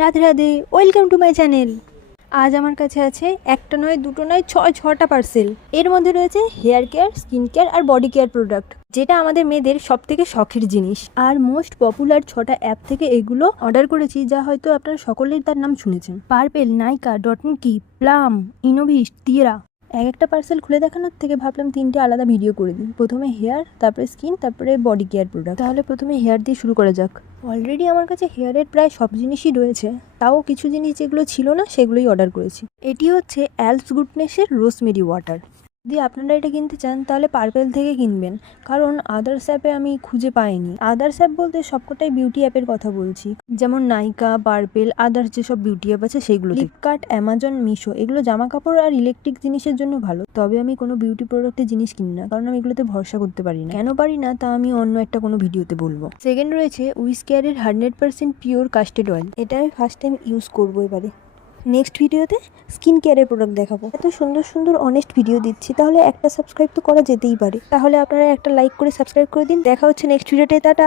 Radhe Radhe, welcome to my channel. আজ আমার কাছে আছে একটা নয়, দুটো নয়, ছটা পার্সেল। এর মধ্যে রয়েছে হেয়ার কেয়ার, স্কিন কেয়ার আর বডি কেয়ার প্রোডাক্ট, যেটা আমাদের মেয়েদের সব থেকে শখের জিনিস। আর মোস্ট পপুলার 6টা অ্যাপ থেকে এগুলো অর্ডার করেছি, যা হয়তো আপনারা সকলেই তার নাম শুনেছেন: পার্পেল, নাইকা, ডটমুকি, প্লাম, ইনোভিস্ট, তিয়ারা। একটা পার্সেল খুলে দেখানোর থেকে ভাবলাম 3টে আলাদা ভিডিও করে দিই। প্রথমে হেয়ার, তারপরে স্কিন, তারপরে বডি কেয়ার প্রোডাক্ট। তাহলে প্রথমে হেয়ার দিয়ে শুরু করা যাক। অলরেডি আমার কাছে হেয়ারের প্রায় সব জিনিসই রয়েছে, তাও কিছু জিনিস যেগুলো ছিল না সেগুলোই অর্ডার করেছি। এটি হচ্ছে অ্যালস গুডনেসের রোজমেরি ওয়াটার। যদি আপনারা এটা কিনতে চান তাহলে পার্পেল থেকে কিনবেন, কারণ আদার্স অ্যাপে আমি খুঁজে পাইনি। আদার্স অ্যাপ বলতে সবকটাই বিউটি অ্যাপের কথা বলছি, যেমন নাইকা, পার্পেল, আদার্স যেসব বিউটি অ্যাপ আছে সেগুলো। ফ্লিপকার্ট, অ্যামাজন, মিশো এগুলো জামা কাপড় আর ইলেকট্রিক জিনিসের জন্য ভালো, তবে আমি কোনো বিউটি প্রোডাক্টের জিনিস কিনি না, কারণ আমি এগুলোতে ভরসা করতে পারি না। কেন পারি না তা আমি অন্য একটা কোনো ভিডিওতে বলবো। সেকেন্ড রয়েছে উইসকেয়ারের 100% পিওর কাস্টেড অয়েল। এটা আমি ফার্স্ট টাইম ইউজ করবো এবারে। নেক্সট ভিডিওতে স্কিন কেয়ারের প্রোডাক্ট দেখাবো। এত সুন্দর সুন্দর অনেস্ট ভিডিও দিচ্ছি, তাহলে একটা সাবস্ক্রাইব তো করা যেতেই পারে। তাহলে আপনারা একটা লাইক করে সাবস্ক্রাইব করে দিন। দেখা হচ্ছে নেক্সট ভিডিওতে। টাটা।